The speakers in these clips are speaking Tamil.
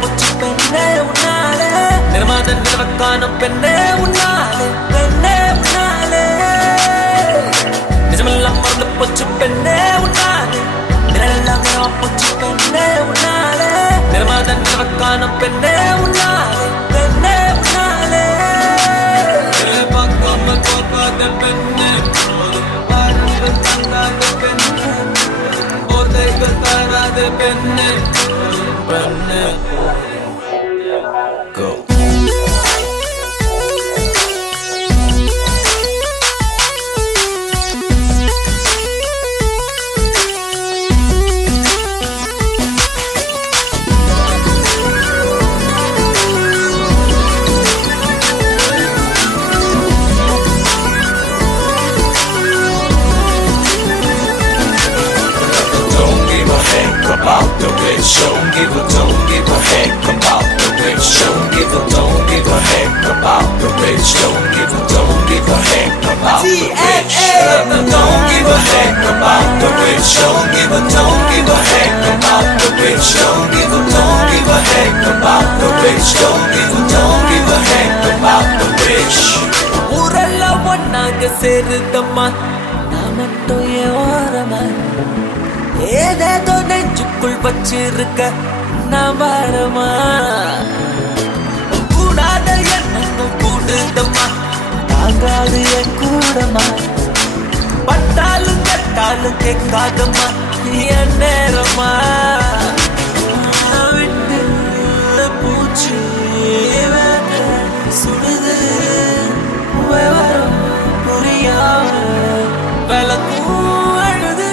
பொச்சு பெண்ணே உன்னாலே நிர்மாதன் நிலவக்கான பெண்ணே உன்னாலே பெண்ணே உன்னாலே நிஜமெல்லாம் மறந்து பொச்சு பெண்ணே உன்னாலே நிழலெல்லாம் பொச்சு பெண்ணே உன்னாலே நிர்மாதன் நிலவக்கான பெண்ணே உன்னாலே பெண்ணே உன்னாலே பார்க்காம பார்க்காத பெண்ணே பாடல்கள் தந்தாத பெண்ணே போதைகள் தராத பெண்ணே பெண்ணே Go. About the rich, don't give a heck about the rich, don't give a heck about the rich, don't give a heck about the rich, don't give a heck about the rich, don't give a heck about the rich, don't give a heck about the rich, don't give a heck about the rich. ஊரெல்லா ஒன்னாக சேருதம்மா நான் மட்டும் ஏன் ஓரமா ஏதேதோ நெஞ்சுக்குள் வச்சிருக்க நான் வாரமா கூடாத எண்ணங்கள் கூடுதம்மா தாங்காது என் கூடமா பட்டாலும் கட்டாலும் கேட்காதம்மா என் நேரமா விட்டு பூச்சி சுடுது விவரம் புரியாம விளக்கும் அழுது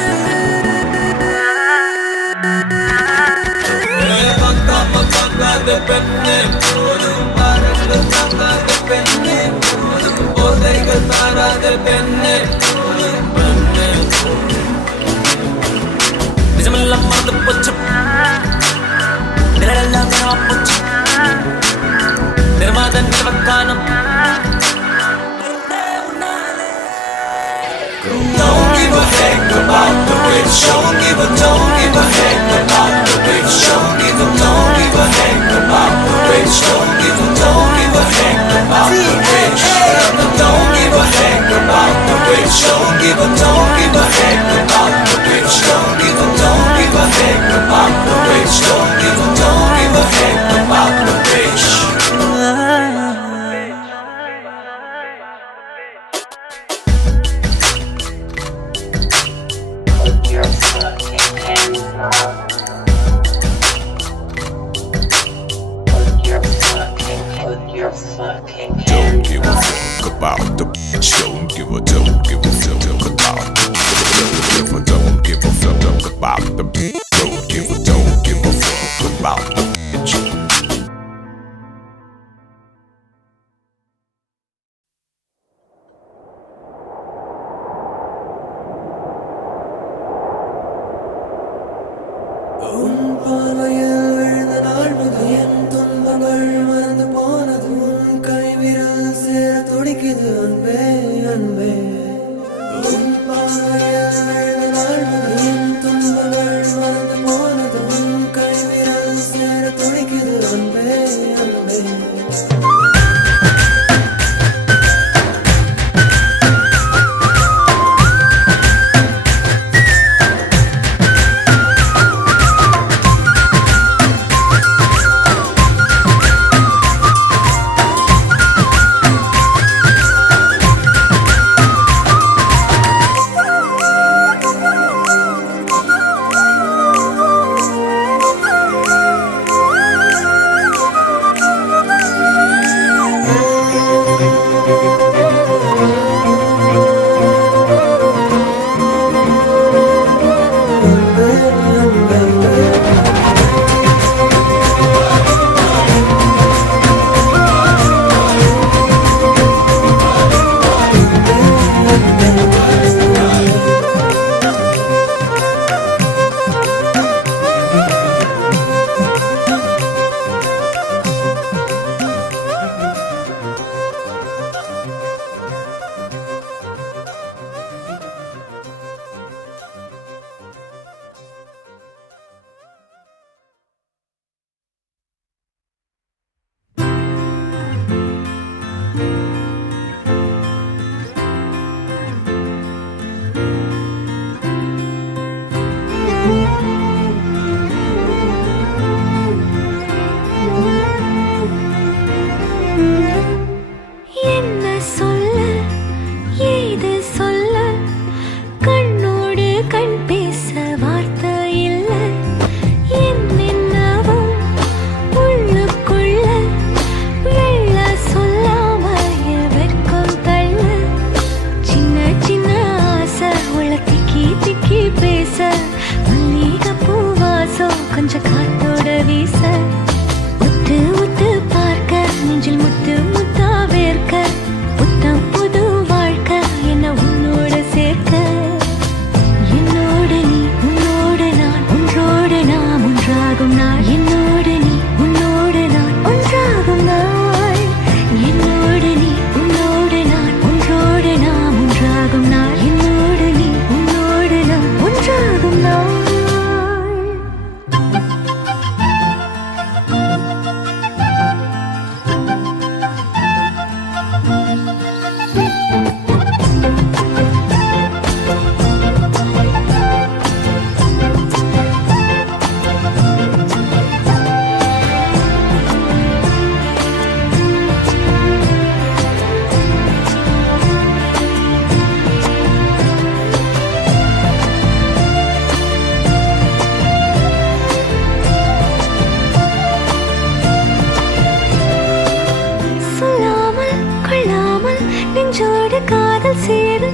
தங்காத பெண்ணே போதும் பாடல்கள் தங்காத பெண்ணே போதும் போதைகள் தாராத பெண்ணே பெண்ணே நிஜமெல்லாம் மறந்து போச்சு நிழலெல்லாம் பொச்சு நிர்மாதன் நிலவக்கானம் Don't give a heck about the rich, don't give a heck about the rich, don't give a heck about the rich, don't give a heck about the rich, don't give a heck about the rich, don't give a heck about the rich, don't give a heck about the rich, don't give a heck about the rich. Don't give a fuck about the bitch. Don't give a fuck about the don't give a fuck about the bitch. Don't give a fuck about the bitch. மறந்து போனது உன் கைவிரல் சேர துடிக்குது அன்பே அன்பே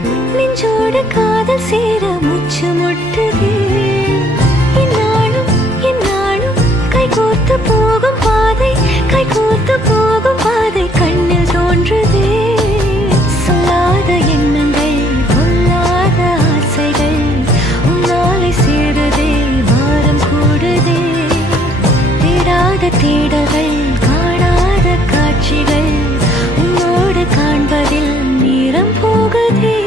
நெஞ்சோடு காதல் சேர மூச்சு முட்டுதே என்னாலும் கைகோர்த்து போகும் பாதை கைகோர்த்து போகும் பாதை கண்ணில் தோன்றுதே சொல்லாத எண்ணங்கள் பொல்லாத ஆசைகள் உன்னாலை சேருதே பாரம் கூடுதே தேடாத தேடல்கள் காணாத காட்சிகள் உன்னோடு காண்பதில் நேரம் போகுதே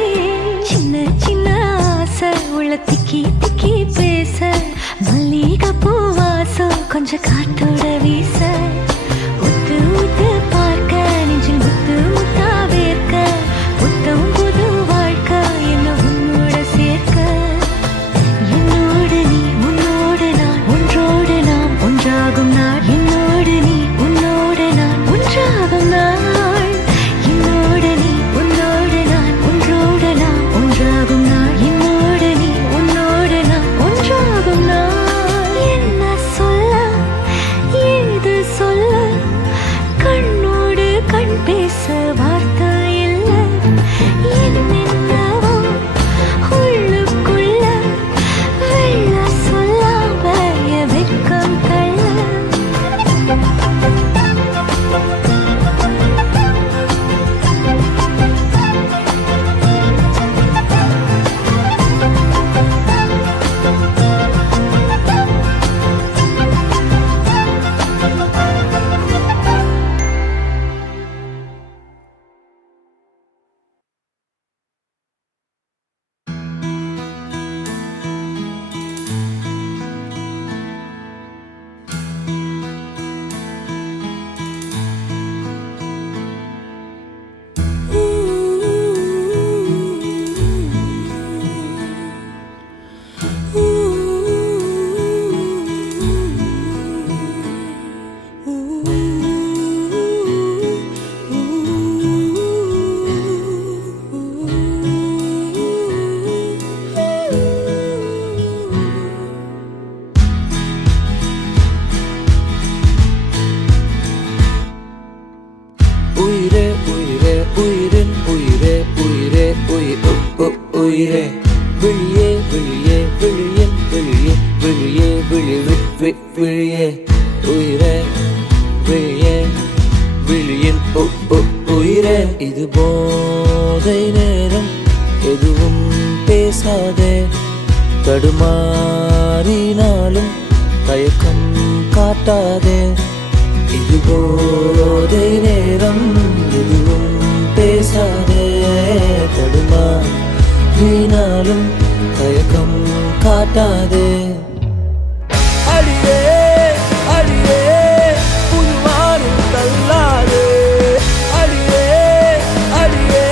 சின்ன சின்ன ஆசை உள்ள திக்கி திக்கி பேச மல்லிகை பூவாசம் கொஞ்சம் காத்தோட வீச உத்து உத்து பார்க்க நெஞ்சில் முத்து முத்தா வேர்க்க புத்தம் புது வாழ்க்கை என்ன உன்னோட சேர்க்க என்னோடு நீ உன்னோடு நான் ஒன்றோடு நாம் ஒன்றாகும் நாள் என்னோடு நீ உன்னோடு நான் ஒன்றாகும் நாள் என்னோடு நீ உன்னோடு நான் ஒன்றோடு நாம் ஒன்றாகும் நாள் என்னோடு நீ உன்னோடு நான் ஒன்றாகும் நாள் என்ன சொல்ல ஏது சொல்ல கண்ணோடு கண் பேச வார்த்தை இல்லை என்னென்னவோ உள்ளுக்குள்ள வெள்ள சொல்லாம வெட்கம் தள்ள உயிரே உயிரே உயிரின் உயிரே உயிரே உயிரே விழியே விழியே விழியின் விழியே விழியே விழியே உயிரே விழியே விழியின் உயிரே இது போதை நேரம் எதுவும் பேசாதே தடுமாறினாலும் தயக்கம் காட்டாதே இது போதை நேரம் எதுவும் பேசாதே தடுமாறினாலும் தயக்கம் காட்டாதே அடியே அடியே புதுவானில் தள்ளாதே அடியே அடியே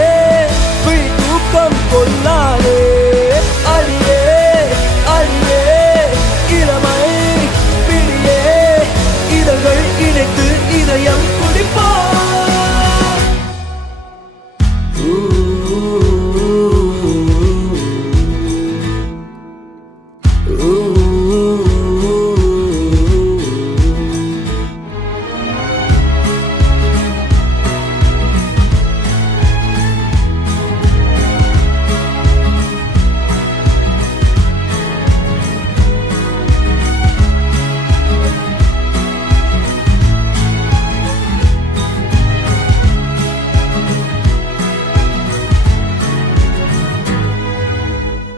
விழி தூக்கம் கொள்ளாதே அடியே அடியே இளமை பிடியே இதழ்கள் இணைத்து இதயம் குடிப்பா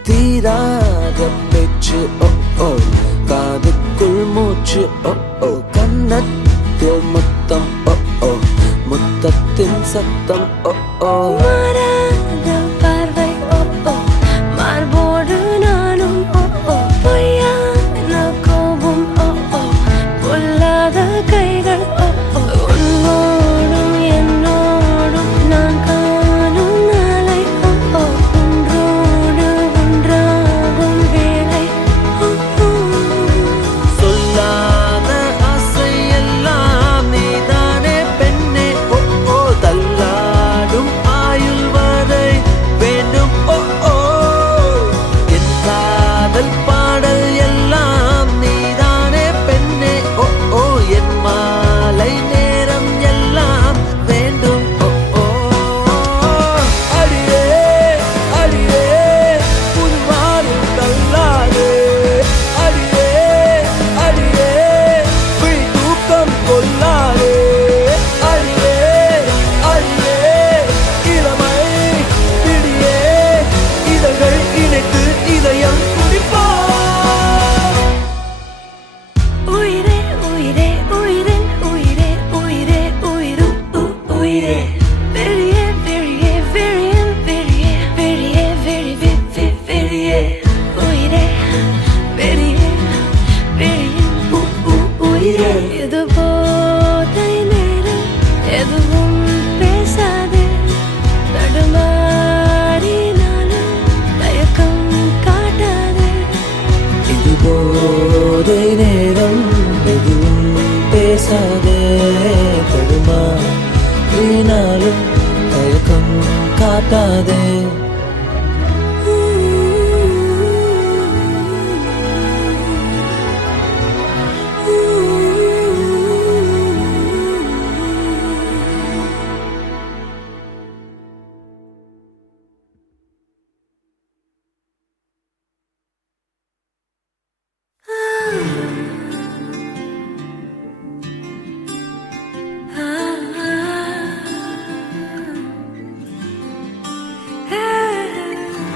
தீராத பேச்சு ஓ காதுக்குள் மூச்சு ஓ கன்னத்தில் முத்தம் ஓ முத்தத்தின் சத்தம் ஓ மாறாத பார்வை மார்போடு நானும் பொய்யான கோபம் பொல்லாத கைகள் உன்னோடும் என்னோடும் நான் காணும் நாளை ஒன்றோடு ஒன்றாகும் வேளை சொல்லாத ஆசை எல்லாம் நீதானே பெண்ணே தள்ளாடும் ஆயுள் பேசாதே தடுமா வீணாலும் தயக்கம் காட்டாதே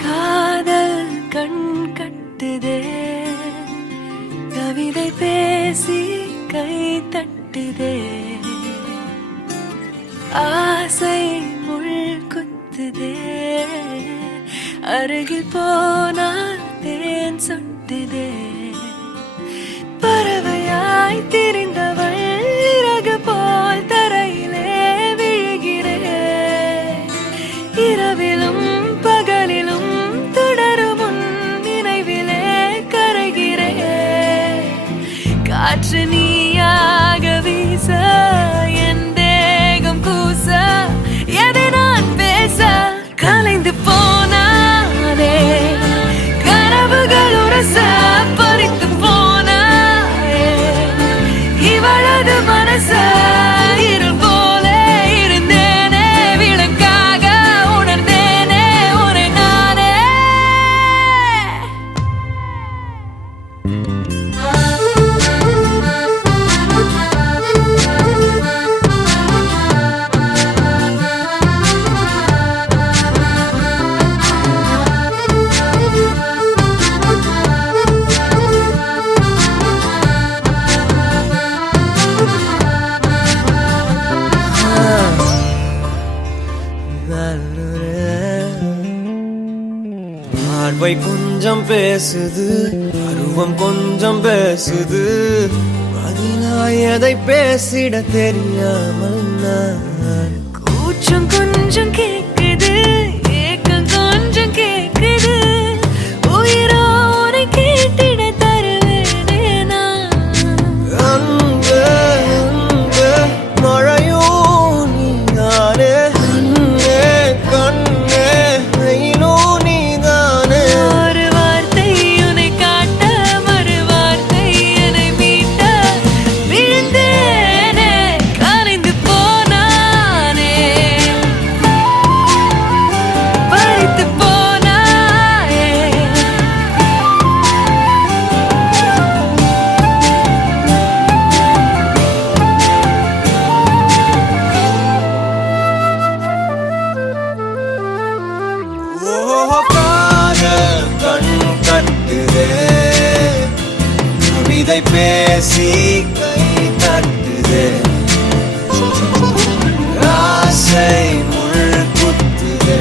காதல் கண் கட்டுதே கவிதை பேசி கை தட்டுதே ஆசை முள் குத்துதே அருகில் போனால் தேன் சொட்டுதே பறவையாய் திரிந்தவள் இறகு போல் தரையிலே விழுகிறேன் இரவிலும் பகலிலும் தொடரும் உன் நினைவிலே கரைகிறேன் காற்று நீயாக வீச என் தேகம் கூச எதை நான் பேச கலைந்து போனானே கனவுகள் உரச பறித்து போனாயே இவளது மனச இருள் போல இருந்தேனே விளக்காக உணர்ந்தேனே உன்னை நானே பார்வை கொஞ்சம் பேசுது அருவம் கொஞ்சம் பேசுது பதிலாய் எதை பேசிட தெரியாமல் நான் கூச்சம் கொஞ்சம் கேக்குது ஏக்கம் கொஞ்சம் கேக்குது உயிரோரை கேட்டிட தருவேனே நான் அன்பே அன்பே மழையோ நீதானே கண்ணே கண்ணே வெயிலோ நீதானே ஒரு வார்த்தை உன்னை காட்ட மறு வார்த்தை என்னை மீட்ட விழுந்தேனே கலைந்து போனானே பறித்து போனாயே ஓ காதல் கண் கட்டுதே கவிதை பேசி கை தட்டுதே ஆசை முள் குத்துதே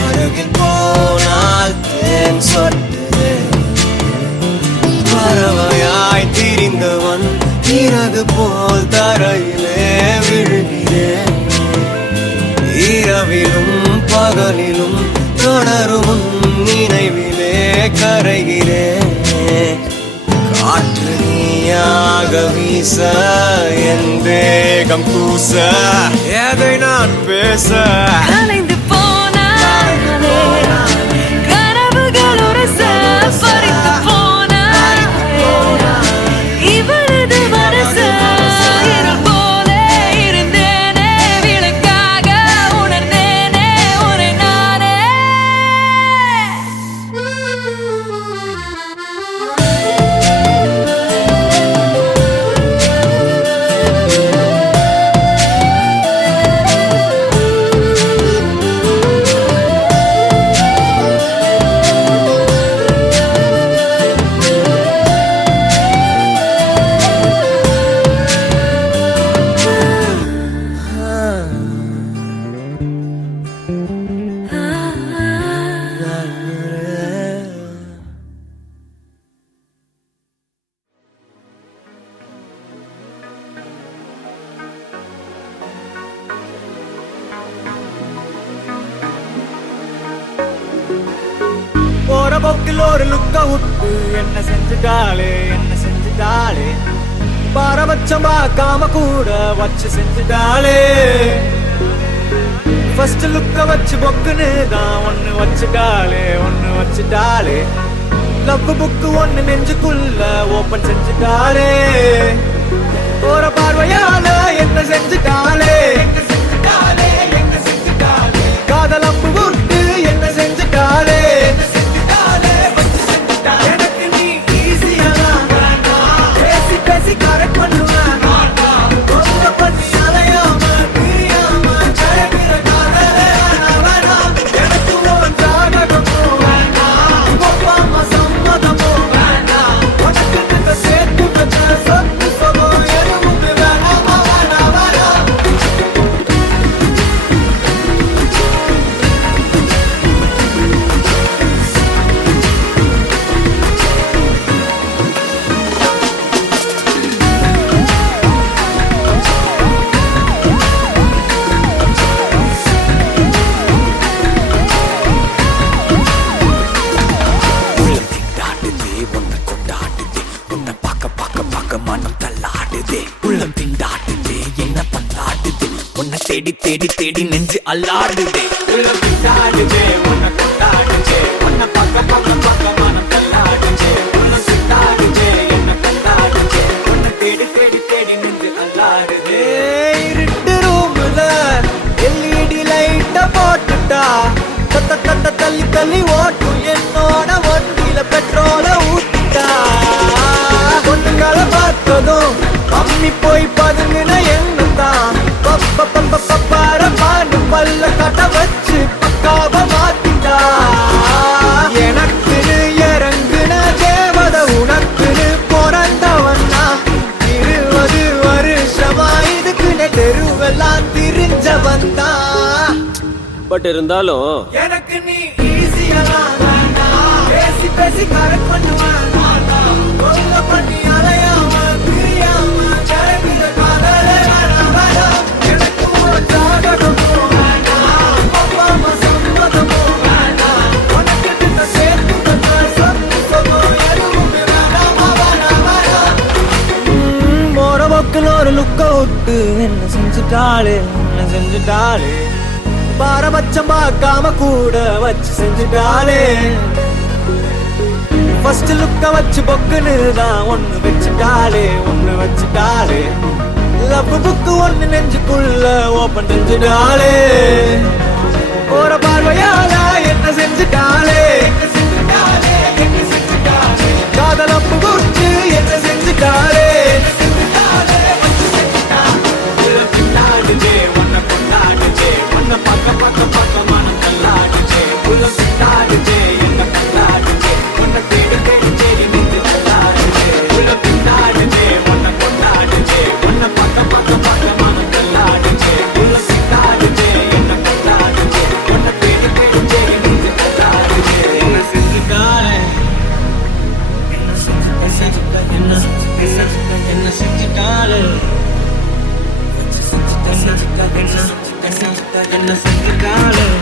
அருகில் போனால் தேன் சொட்டுதே பறவையாய் திரிந்தவன் இறகு போல் தரையிலே விழுகிறேன் இரவிலும் பகலிலும் தொடரும் உன் நினைவிலே கரைகிறேன் காற்று நீயாக வீச என் தேகம் கூச எதை நான் பேச கலைந்து போனானே கனவுகள் உரச பறித்து போனாயே இவளது மனச இருள் போல இருந்தேனே விளக்காக உணர்ந்தேனே உன்னை நானே போக்கில் ஒரு லுக்க விட்டு என்ன செஞ்சுட்டாளே பாரபட்சம் பார்க்காம கூட வச்சு செஞ்சுட்டாளே ஃபர்ஸ்ட் லுக்க வச்சு பொக்குன்னு தான் ஒன்னு வச்சுட்டாளே லவ் புக்கு ஒன்னு நெஞ்சுக்குள்ள ஓபன் செஞ்சுட்டாளே போற பார்வையால என்ன செஞ்சுட்டாளே காதல் அம்பு விட்டு என்ன செஞ்சுட்டாளே எனக்கு நீ ஈஸியா பேசி பேசி கரெக்ட் பண்ணுவேன் பண்ணி அலையாம பிரியாம ஜெயபிர காதலே வேணாம் எனக்கு உன் ஜாதகமோ வேணாம் ஒப்பாம சம்மதமோ வேணாம் உனக்கு இந்த சேர்த்து வச்ச சொத்து சுகோ எதுவுமே வேணாமா வேணாம் உள்ளம் திண்டாடுதே உன்னை கொண்டாடுதே உன்னை பார்க்க பார்க்க பார்க்க மனம் தள்ளாடுதே உள்ளம் திண்டாடுதே என்ன பண்ணாடுதே உன்னை தேடி தேடி தேடி நெஞ்சு அல்லாடுதே உள்ளம் திண்டாடுதே உன்னை கொண்டாடுதே உன்னை பார்க்க பார்க்க பார்க்க மனம் தள்ளாடுதே உள்ளம் திண்டாடுதே என்ன கொண்டாடுதே உன்னை தேடி தேடி தேடி நின்று அல்லாடுதே இருட்டு ரூம்ல எல்இடி லைட்ட போட்டுட்டா தத்த தத்த தள்ளி தள்ளி ஓட்டும் என்னோட வண்டியில பெட்ரோல ஊத்திட்டா பொண்ணுங்களை பார்த்ததும் அம்மி போய் பதுங்கின என்னதான் பாரு பல்ல கட்ட வச்சு பக்காவ மாத்திட்டா எனக்குன்னு இறங்குன தேவத உனக்குன்னு பிறந்தவன்னா 20 வருஷமா இதுக்குன்னு தெருவெல்லாம் திரிஞ்சவன் தான் பட் இருந்தாலும் எனக்கு நீ ஈஸியா பேசி பேசி கரெக்ட் பண்ணுவேன் கொல்ல பண்ணி அலையாம பிரியாம ஜெயபிர காதலே வேணாம் எனக்கு உன் ஜாதகமோ வேணாம் ஒப்பாம சம்மதமோ வேணாம் உனக்கு இந்த சேர்த்து வச்ச சொத்து சுகோ எதுவுமே வேணாமா வேணாம் போற போக்கில் ஒரு லுக்க விட்டு என்ன செஞ்சுட்டாளே பாரபட்சம் பார்க்காம கூட வச்சு செஞ்சுட்டாளே ஃபர்ஸ்ட் லுக்க வச்சு பொக்குன்னு தான் ஒன்னு வச்சுட்டாளே லவ் புக்கு ஒன்னு நெஞ்சுக்குள்ள ஓபன் செஞ்சுட்டாளே போற பார்வையால என்ன செஞ்சுட்டாளே காதல் அப்பு விட்டு என்ன செஞ்சுட்டாளே திண்டாடுதே உன்னை கொண்டாடுதே உன்னை பார்க்க பார்க்க பார்க்க மனம் தள்ளாடுதே உள்ளம் திண்டாடுதே என்ன கொண்டாடுதே உன்னை தேடி தேடி தேடி நின்று தள்ளாடுதே உள்ளம் திண்டாடுதே உன்னை கொண்டாடுதே உன்னை பார்க்க பார்க்க பார்க்க மனம் தள்ளாடுதே உள்ளம் திண்டாடுதே என்ன கொண்டாடுதே உன்னை தேடி தேடி தேடி நின்று தள்ளாடுதே என்ன செஞ்சுட்டாளே என்ன செஞ்சுட்டாளே என்ன செஞ்சுட்டாளே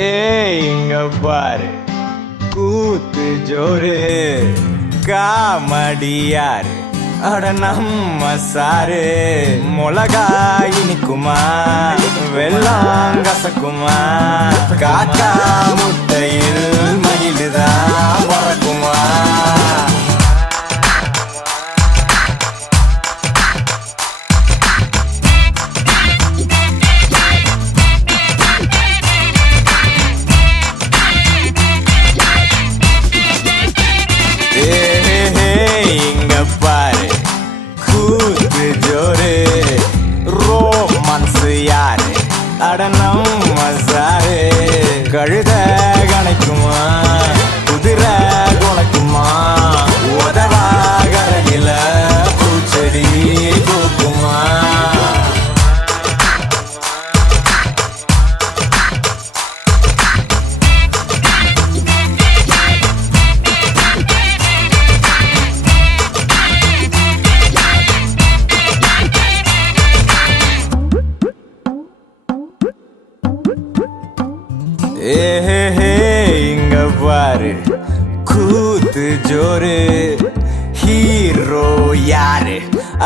ஏய் இங்க பாரு கூத்து ஜோரு காமடியாரு அட நம்ம சாரு மிளகா இனிக்குமா வெள்ளம் கசக்குமா காக்கா முட்டையில் மயிலுதான் பறக்குமா இங்க பாரு கூத்து ஜோரு ரோமான்ஸ் யாரு அட நம்ம சாரு கழுத கணக்குமா குதிரை குணக்குமா உதவா கரையில பூச்செடி பூக்குமா இங்க பாரு கூத்து ஜோரு ஹீரோ யாரு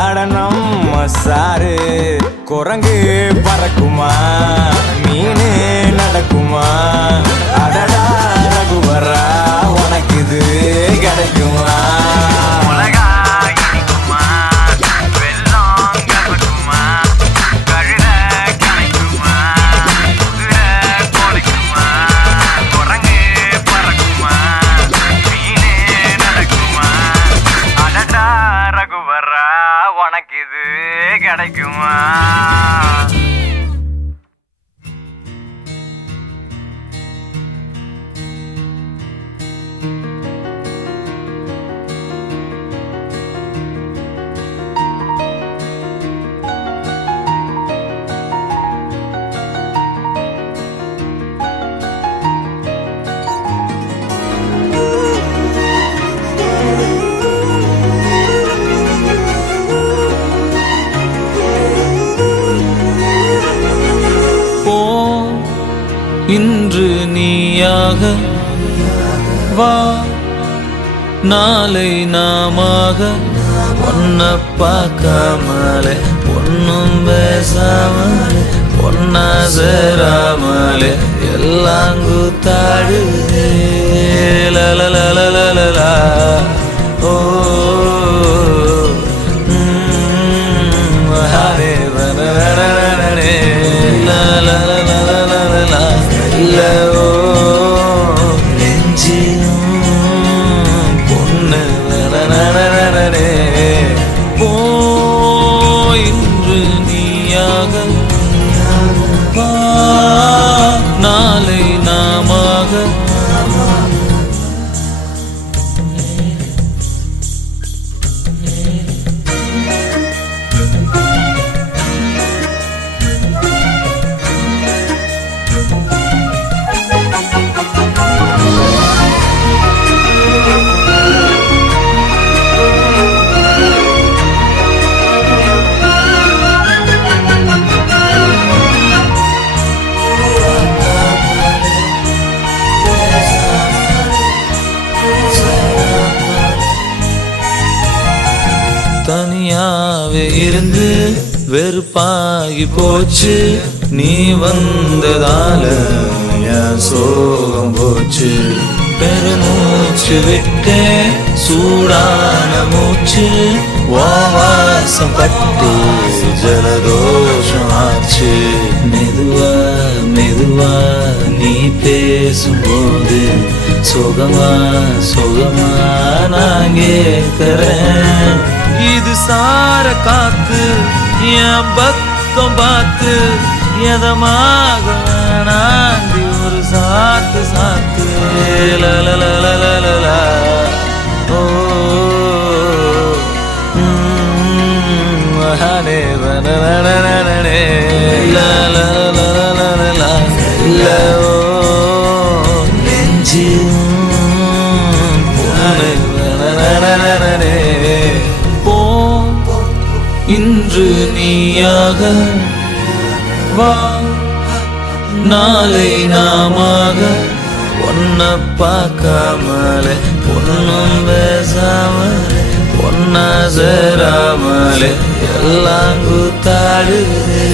அட நம்ம சாரு குரங்கு பறக்குமா மீனு நடக்குமா அடடா ரகுவரா உனக்கு இது கிடைக்குமா உனக்கு இது கிடைக்குமா இன்று நீயாக வா நாளை நாமாக ஒன்ன பார்க்காமலே ஒன்னும் பேசாமலே ஒன்னா சேராமலே எல்லாம் கூத்தாடுதே லலலலலலா ஓ ஹரே ரனரனரனே லலலலலலா இல்லவோ நெஞ்சிலும் பொண்ணு நனநனநனே போ இன்று நீயாக வா நாளை நாமாக தனியாவே இருந்து வெறுப்பாகி போச்சு நீ வந்ததால என் சோகம் போச்சு பெருமூச்சு விட்டே சூடான மூச்சு வாசம் பட்டு ஜலதோஷம் ஆச்சு மெதுவா மெதுவா நீ பேசும்போது சுகமா சுகமா நான் கேட்கிறேன் இது சார காத்து என் பக்கம் பார்த்து எதமாக நாண்டி ஒரு சாத்து சாத்து லலலலலலலா. ஓ ஹனே வனனனனனனே லலலலலலலா. ஓ நெஞ்சு பொண்ணு வனனனனனே. போ இன்று நீயாக வா நாளை நாமாக ஒன்ன பார்க்காமலே ஒன்னும் பேசாமலே ஒன்னா சேராமலே எல்லாம் கூத்தாடுதே.